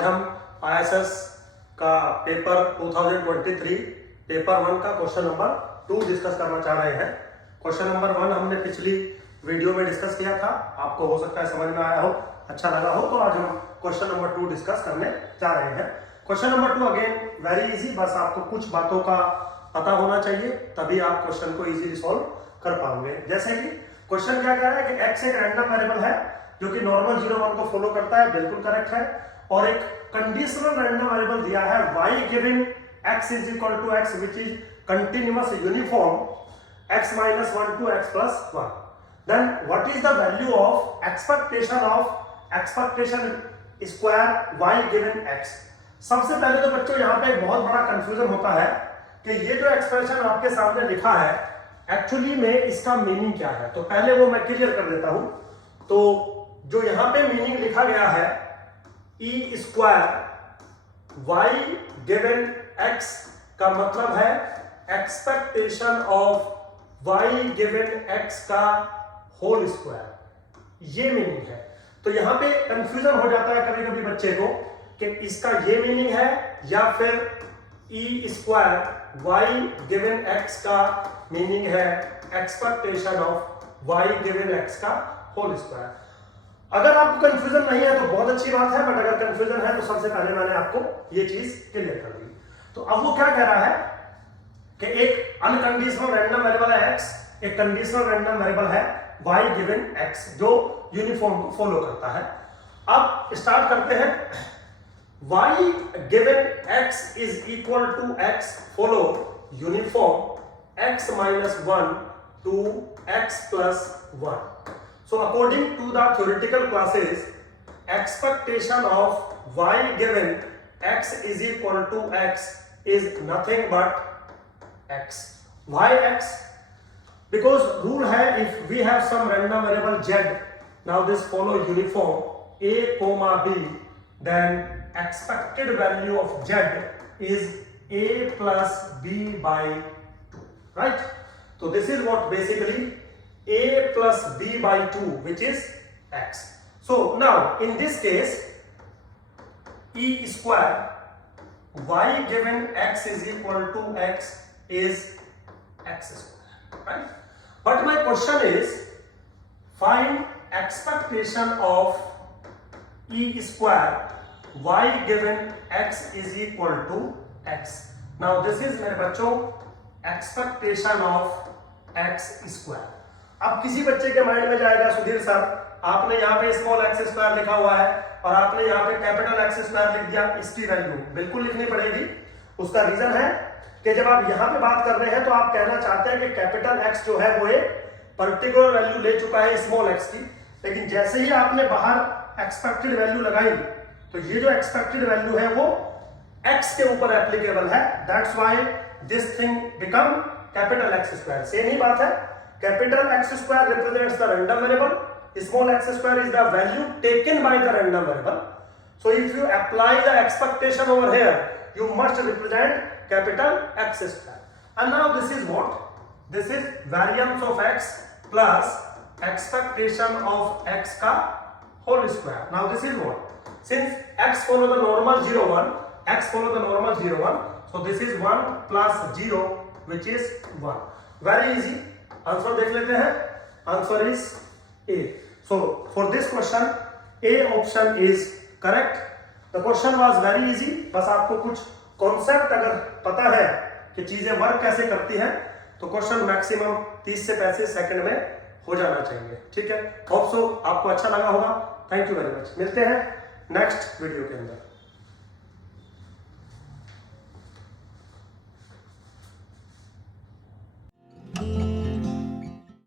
आज हम ISS का पेपर 2023 पेपर 1 का क्वेश्चन नंबर 2 डिस्कस करना चाह रहे हैं। क्वेश्चन नंबर 1 हमने पिछली वीडियो में डिस्कस किया था, आपको हो सकता है समझ में आया हो, अच्छा लगा हो, तो आज हम क्वेश्चन नंबर 2 डिस्कस करने जा रहे हैं। Question number 2 again very easy, बस आपको कुछ बातों का पता होना चाहिए, तभी आप क्वेश्चन को इजीली सॉल्व कर पाओगे। जैसे कि क्वेश्चन क्या कह रहा है कि x एक रैंडम वेरिएबल है जो कि नॉर्मल 0 1 को फॉलो करता है, बिल्कुल करेक्ट है। और एक कंडीशनल रैंडम वेरिएबल दिया है y given x is equal to x which is continuous uniform x minus 1 to x plus 1। Then what is the value of expectation square y given x। सबसे पहले तो बच्चों यहाँ पे एक बहुत बड़ा कंफ्यूजन होता है कि ये जो एक्सप्रेशन आपके सामने लिखा है एक्चुअली में इसका मीनिंग क्या है, तो पहले वो मैं क्लियर कर देता हूं। तो जो यहां पे मीनिंग लिखा गया है E square y given x का मतलब है expectation of y given x का होल स्क्वायर, ये मीनिंग है। तो यहां पे कंफ्यूजन हो जाता है कभी कभी बच्चे को कि इसका ये मीनिंग है या फिर E square y given x का मीनिंग है expectation of y given x का होल स्क्वायर। अगर आपको कंफ्यूजन नहीं है तो बहुत अच्छी बात है, बट अगर कंफ्यूजन है तो सबसे पहले मैंने आपको ये चीज क्लियर कर दी। तो अब वो क्या कह रहा है कि एक अनकंडीशनल रैंडम वेरिएबल है x, एक कंडीशनल रैंडम वेरिएबल है y गिवन x जो यूनिफॉर्म को फॉलो करता है। अब स्टार्ट करते हैं। y given x is equal to x follow uniform x minus 1 to x plus 1. So according to the theoretical classes, expectation of y given x is equal to x is nothing but x. Why x? Because rule hai if we have some random variable z, now this follow uniform a comma b, then expected value of z is a plus b by 2, right? So this is what basically a plus b by 2, which is x. So now in this case e square y given x is equal to x is x square, right? But my question is find expectation of e square y given x is equal to x. Now this is मेरे बच्चों expectation of x square. अब किसी बच्चे के mind में जाएगा Sudhir sir आपने यहाँ पे स्मॉल x स्क्वायर लिखा हुआ है और आपने यहाँ पे कैपिटल x स्क्वायर लिख दिया, इसकी वैल्यू बिल्कुल लिखनी पड़ेगी। उसका रीजन है कि जब आप यहाँ पे बात कर रहे हैं तो आप कहना चाहते हैं कि कैपिटल x जो है वो एक पर्टिकुलर वैल्यू ले चुका है स्मॉल x की, लेकिन जैसे ही आपने बाहर एक्सपेक्टेड वैल्यू लगाई तो ये जो एक्सपेक्टेड वैल्यू है वो x के ऊपर एप्लीकेबल है। That's why this thing become capital x square. Same ही बात है, capital x square represents the random variable, small x square is the value taken by the random variable. So if you apply the expectation over here you must represent capital X square. And now this is what? This is variance of x plus expectation of x का whole square. Now this is what? Since x follow the normal 0 1, x follow the normal 0 1, so this is 1 plus 0 which is 1. Very easy. Answer देख लेते हैं. Answer is A. So for this question A option is correct. The question was very easy. बस आपको कुछ concept अगर पता है कि चीजें वर्क कैसे करती हैं तो क्वेश्चन मैक्सिमम 30 से 35 सेकंड में हो जाना चाहिए। ठीक है, होप सो आपको अच्छा लगा होगा। Thank you very much. मिलते हैं नेक्स्ट वीडियो के अंदर।